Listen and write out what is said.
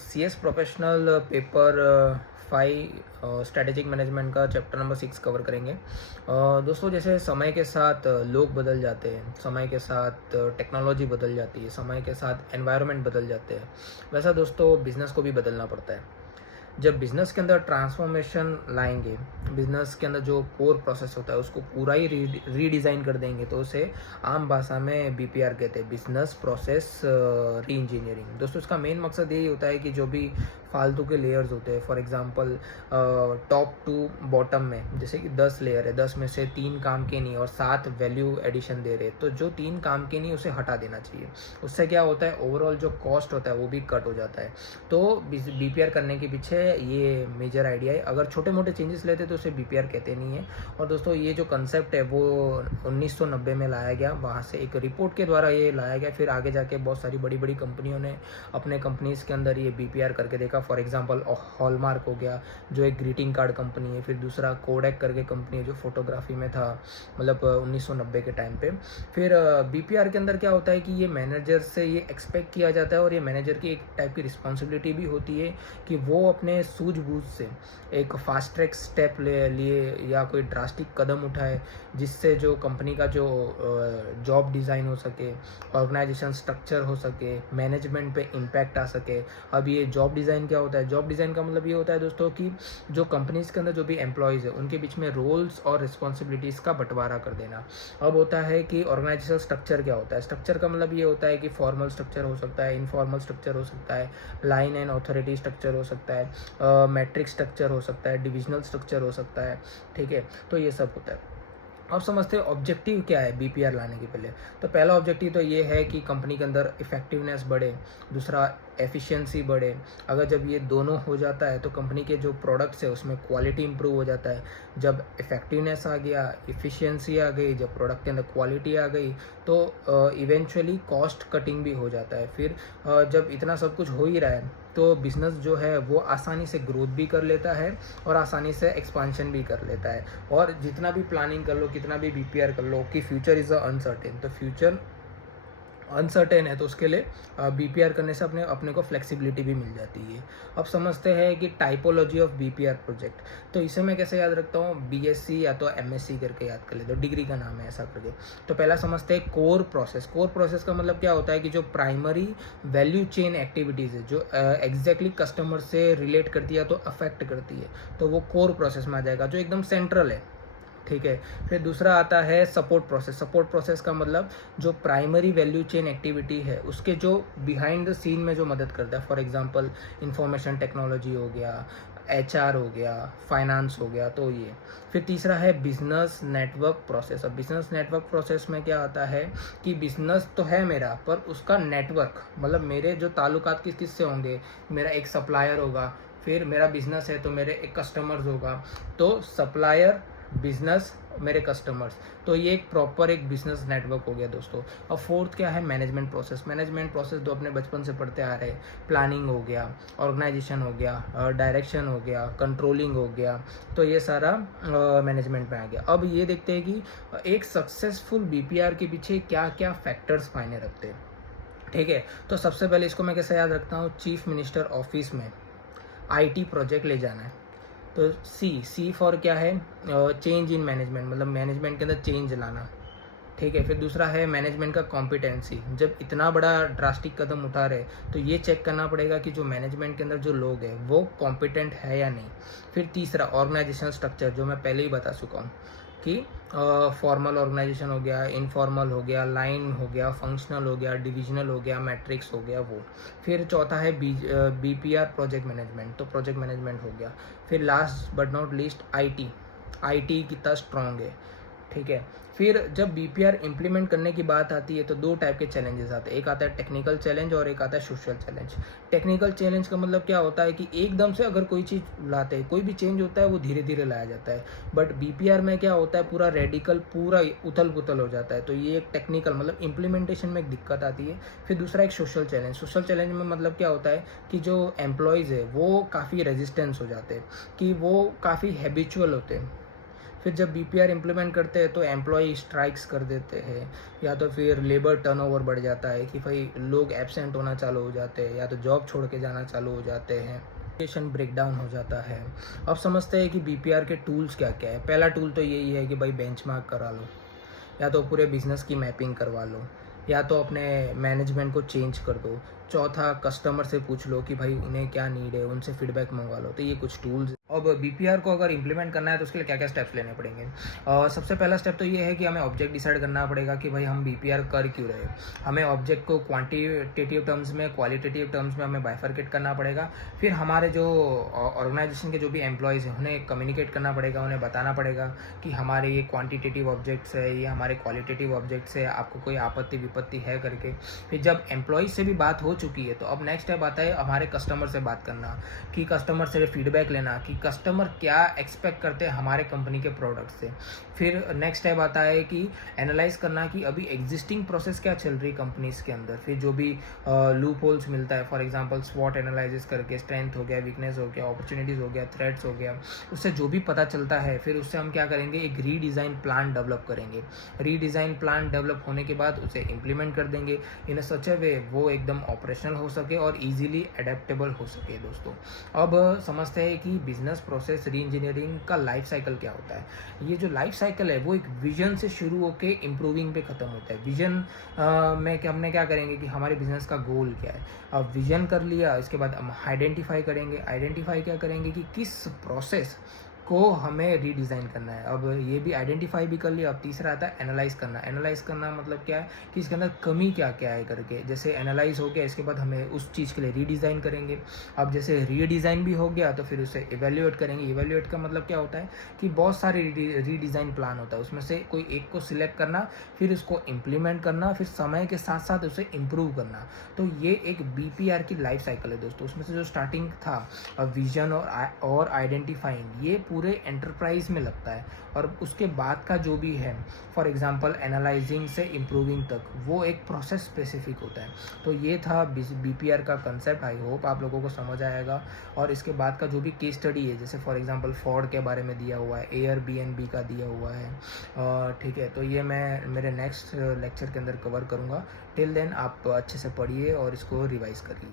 CS professional paper 5 strategic management का chapter number 6 cover करेंगे। दोस्तों, जैसे समय के साथ लोग बदल जाते हैं, समय के साथ टेक्नोलॉजी बदल जाती है, समय के साथ एनवायरनमेंट बदल जाते हैं, वैसा दोस्तों बिज़नेस को भी बदलना पड़ता है। जब बिज़नेस के अंदर ट्रांसफॉर्मेशन लाएंगे, बिज़नेस के अंदर जो कोर प्रोसेस होता है उसको पूरा ही रीडिज़ाइन कर देंगे, तो उसे आम भाषा में BPR कहते हैं, बिज़नेस प्रोसेस री इंजीनियरिंग। दोस्तों, इसका मेन मकसद यही होता है कि जो भी फालतू के लेयर्स होते हैं, for example top to bottom में जैसे कि 10 लेयर है, 10 में से 3 काम के नहीं और 7 वैल्यू एडिशन दे रहे, तो जो 3 काम के नहीं उसे हटा देना चाहिए। उससे क्या होता है, ओवरऑल जो कॉस्ट होता है वो भी कट हो जाता है। तो BPR करने के पीछे ये मेजर आइडिया है। अगर छोटे मोटे चेंजेस लेते तो उसे BPR कहते नहीं है। और दोस्तों, ये जो कंसेप्ट है वो 1990 में लाया गया, वहाँ से एक रिपोर्ट के द्वारा ये लाया गया। फिर आगे जाके बहुत सारी बड़ी बड़ी कंपनियों ने अपने कंपनीज के अंदर ये BPR करके देखा। फॉर एग्जांपल हॉलमार्क हो गया, जो एक ग्रीटिंग कार्ड कंपनी है। फिर दूसरा कोडेक करके कंपनी है जो फोटोग्राफी में था, मतलब 1990 के टाइम पे। फिर BPR के अंदर क्या होता है कि ये मैनेजर से ये एक्सपेक्ट किया जाता है, और ये मैनेजर की एक टाइप की रिस्पॉन्सिबिलिटी भी होती है कि वो अपने सूझबूझ से एक फास्ट ट्रैक स्टेप ले लिए या कोई ड्रास्टिक कदम उठाए, जिससे जो कंपनी का जो जॉब डिज़ाइन हो सके, ऑर्गेनाइजेशन स्ट्रक्चर हो सके, मैनेजमेंट पे इम्पैक्ट आ सके। अब ये जॉब डिज़ाइन क्या होता है? जॉब डिज़ाइन का मतलब ये होता है दोस्तों कि जो कंपनीज़ के अंदर जो भी एम्प्लॉयज़ है उनके बीच में रोल्स और रिस्पॉन्सिबिलिटीज़ का बंटवारा कर देना। अब होता है कि ऑर्गेनाइजेशन स्ट्रक्चर क्या होता है? स्ट्रक्चर का मतलब ये होता है कि फॉर्मल स्ट्रक्चर हो सकता है, इनफॉर्मल स्ट्रक्चर हो सकता है, लाइन एंड अथॉरिटी स्ट्रक्चर हो सकता है, मैट्रिक्स स्ट्रक्चर हो सकता है, डिविजनल स्ट्रक्चर हो सकता है। ठीक है, तो ये सब होता है। अब समझते हैं ऑब्जेक्टिव क्या है BPR लाने के पहले। तो पहला ऑब्जेक्टिव तो ये है कि कंपनी के अंदर इफेक्टिवनेस बढ़े, दूसरा एफिशिएंसी बढ़े। अगर जब ये दोनों हो जाता है तो कंपनी के जो प्रोडक्ट्स है उसमें क्वालिटी इंप्रूव हो जाता है। जब इफेक्टिवनेस आ गया, इफ़िशियंसी आ गई, जब प्रोडक्ट के अंदर क्वालिटी आ गई, तो इवेंचुअली कॉस्ट कटिंग भी हो जाता है। फिर जब इतना सब कुछ हो ही रहा है तो बिज़नेस जो है वो आसानी से ग्रोथ भी कर लेता है और आसानी से एक्सपांशन भी कर लेता है। और जितना भी प्लानिंग कर लो, कितना भी BPR कर लो कि फ्यूचर इज़ अनसर्टेन, तो फ्यूचर अनसर्टेन है तो उसके लिए BPR करने से अपने अपने को फ्लेक्सिबिलिटी भी मिल जाती है। अब समझते हैं कि टाइपोलॉजी ऑफ BPR प्रोजेक्ट। तो इसे मैं कैसे याद रखता हूँ? BSc या तो MSc करके याद कर लेते हो, डिग्री का नाम है ऐसा करके। तो पहला समझते हैं कोर प्रोसेस। कोर प्रोसेस का मतलब क्या होता है कि जो प्राइमरी वैल्यू चेन एक्टिविटीज़ है, जो एग्जैक्टली कस्टमर से रिलेट करती है तो अफेक्ट करती है, तो वो कोर प्रोसेस में आ जाएगा, जो एकदम सेंट्रल है। ठीक है। फिर दूसरा आता है सपोर्ट प्रोसेस। सपोर्ट प्रोसेस का मतलब जो प्राइमरी वैल्यू चेन एक्टिविटी है उसके जो बिहाइंड द सीन में जो मदद करता है। फॉर एग्जांपल इंफॉर्मेशन टेक्नोलॉजी हो गया, HR हो गया, फाइनेंस हो गया, तो ये। फिर तीसरा है बिजनेस नेटवर्क प्रोसेस। अब बिजनेस नेटवर्क प्रोसेस में क्या आता है कि बिजनेस तो है मेरा, पर उसका नेटवर्क मतलब मेरे जो ताल्लुकात किस किस से होंगे। मेरा एक सप्लायर होगा, फिर मेरा बिजनेस है तो मेरे एक कस्टमर्स होगा, तो सप्लायर, बिजनेस, मेरे कस्टमर्स, तो ये एक प्रॉपर एक बिजनेस नेटवर्क हो गया दोस्तों। अब फोर्थ क्या है? Management process. मैनेजमेंट प्रोसेस जो अपने बचपन से पढ़ते आ रहे हैं, प्लानिंग हो गया, ऑर्गेनाइजेशन हो गया, डायरेक्शन हो गया, कंट्रोलिंग हो गया, तो ये सारा मैनेजमेंट में आ गया। अब ये देखते हैं कि एक सक्सेसफुल BPR के पीछे क्या क्या फैक्टर्स मायने रखते हैं। ठीक है, तो सबसे पहले इसको मैं कैसे याद रखता हूँ? चीफ मिनिस्टर ऑफिस में IT प्रोजेक्ट ले जाना है तो सी फॉर क्या है? चेंज इन मैनेजमेंट, मतलब मैनेजमेंट के अंदर चेंज लाना। ठीक है। फिर दूसरा है मैनेजमेंट का कॉम्पिटेंसी। जब इतना बड़ा ड्रास्टिक कदम उठा रहे तो ये चेक करना पड़ेगा कि जो मैनेजमेंट के अंदर जो लोग हैं वो कॉम्पिटेंट है या नहीं। फिर तीसरा ऑर्गेनाइजेशन स्ट्रक्चर, जो मैं पहले ही बता चुका हूँ कि फॉर्मल ऑर्गेनाइजेशन हो गया, इनफॉर्मल हो गया, लाइन हो गया, फंक्शनल हो गया, डिविजनल हो गया, मैट्रिक्स हो गया वो। फिर चौथा है BPR प्रोजेक्ट मैनेजमेंट, तो प्रोजेक्ट मैनेजमेंट हो गया। फिर last but not least IT कितना स्ट्रॉन्ग है। ठीक है। फिर जब BPR इम्प्लीमेंट करने की बात आती है तो दो टाइप के चैलेंजेस आते हैं। एक आता है टेक्निकल चैलेंज और एक आता है सोशल चैलेंज। टेक्निकल चैलेंज का मतलब क्या होता है कि एकदम से अगर कोई चीज़ लाते हैं, कोई भी चेंज होता है वो धीरे धीरे लाया जाता है। बट BPR में क्या होता है, पूरा रेडिकल, पूरा उथल पुथल हो जाता है, तो ये एक टेक्निकल मतलब इम्प्लीमेंटेशन में एक दिक्कत आती है। फिर दूसरा एक सोशल चैलेंज। सोशल चैलेंज में मतलब क्या होता है कि जो एम्प्लॉयज़ है वो काफ़ी रेजिस्टेंस हो जाते हैं, कि वो काफ़ी हैबिचुअल होते हैं। फिर जब बीपीआर इम्प्लीमेंट करते हैं तो एम्प्लॉय स्ट्राइक्स कर देते हैं, या तो फिर लेबर टर्नओवर बढ़ जाता है कि भाई लोग एब्सेंट होना चालू हो जाते हैं, या तो जॉब छोड़ के जाना चालू हो जाते हैं, ब्रेकडाउन हो जाता है। अब समझते हैं कि बीपीआर के टूल्स क्या क्या है। पहला टूल तो यही है कि भाई बेंचमार्क करा लो, या तो पूरे बिजनेस की मैपिंग करवा लो, या तो अपने मैनेजमेंट को चेंज कर दो। चौथा, कस्टमर से पूछ लो कि भाई उन्हें क्या नीड है, उनसे फीडबैक मंगवा लो। तो ये कुछ टूल्स। अब बीपीआर को अगर इम्प्लीमेंट करना है तो उसके लिए क्या क्या स्टेप्स लेने पड़ेंगे। सबसे पहला स्टेप तो ये है कि हमें ऑब्जेक्ट डिसाइड करना पड़ेगा कि भाई हम बीपीआर कर क्यों रहे हैं। हमें ऑब्जेक्ट को क्वांटिटेटिव टर्म्स में, क्वालिटेटिव टर्म्स में हमें बाइफरकेट करना पड़ेगा। फिर हमारे जो ऑर्गेनाइजेशन के जो भी एम्प्लॉयज़ हैं उन्हें कम्युनिकेट करना पड़ेगा, उन्हें बताना पड़ेगा कि हमारे ये क्वांटिटेटिव ऑब्जेक्ट्स है, ये हमारे क्वालिटेटिव ऑब्जेक्ट्स है, आपको कोई आपत्ति विपत्ति है करके। फिर जब एम्प्लॉयज़ से भी बात हो चुकी है तो अब नेक्स्ट स्टेप आता है हमारे कस्टमर से बात करना, कि कस्टमर से फीडबैक लेना कि कस्टमर क्या एक्सपेक्ट करते हैं हमारे कंपनी के प्रोडक्ट से। फिर नेक्स्ट स्टेप आता है कि एनालाइज करना कि अभी एग्जिस्टिंग प्रोसेस क्या चल रही कंपनीज के अंदर। फिर जो भी लूप होल्स मिलता है, फॉर एग्जांपल स्वॉट एनालिसिस करके, स्ट्रेंथ हो गया, वीकनेस हो गया, अपॉर्चुनिटीज़ हो गया, थ्रेट्स हो गया, उससे जो भी पता चलता है फिर उससे हम क्या करेंगे, एक रीडिज़ाइन प्लान डेवलप करेंगे। रीडिज़ाइन प्लान डेवलप होने के बाद उसे इम्प्लीमेंट कर देंगे इन सच ए वे वो एकदम ऑपरेशनल हो सके और ईजिली अडेप्टेबल हो सके। दोस्तों अब समझते हैं कि बिजनेस प्रोसेस री इंजीनियरिंग का लाइफ साइकिल क्या होता है। ये जो लाइफ साइकिल है वो एक विजन से शुरू होकर इम्प्रूविंग पे ख़त्म होता है। विजन में हमने क्या करेंगे कि हमारे बिजनेस का गोल क्या है। अब विजन कर लिया, इसके बाद हम आइडेंटिफाई करेंगे। आइडेंटिफाई क्या करेंगे कि किस प्रोसेस को हमें रीडिज़ाइन करना है। अब ये भी आइडेंटिफाई भी कर लिया। अब तीसरा आता है एनालाइज करना। एनालाइज करना मतलब क्या है कि इसके अंदर कमी क्या क्या है करके। जैसे एनालाइज हो गया, इसके बाद हमें उस चीज़ के लिए रीडिज़ाइन करेंगे। अब जैसे रीडिज़ाइन भी हो गया तो फिर उसे इवेल्युएट करेंगे। इवेल्युएट का मतलब क्या होता है कि बहुत सारे रीडिज़ाइन प्लान होता है, उसमें से कोई एक को सिलेक्ट करना, फिर उसको इम्प्लीमेंट करना, फिर समय के साथ साथ उसे इम्प्रूव करना। तो ये एक बीपीआर की लाइफ साइकिल है दोस्तों। उसमें से जो स्टार्टिंग था विजन और आइडेंटिफाइंग, ये पूरे एंटरप्राइज में लगता है। और उसके बाद का जो भी है, फॉर एग्जांपल एनालाइजिंग से इम्प्रूविंग तक, वो एक प्रोसेस स्पेसिफिक होता है। तो ये था बीपीआर का कंसेप्ट। आई होप आप लोगों को समझ आएगा। और इसके बाद का जो भी केस स्टडी है, जैसे फॉर एग्जांपल फोर्ड के बारे में दिया हुआ है, एयरबीएनबी का दिया हुआ है, ठीक है, तो ये मैं मेरे नेक्स्ट लेक्चर के अंदर कवर करूँगा। टिल देन आप अच्छे से पढ़िए और इसको रिवाइज करिए।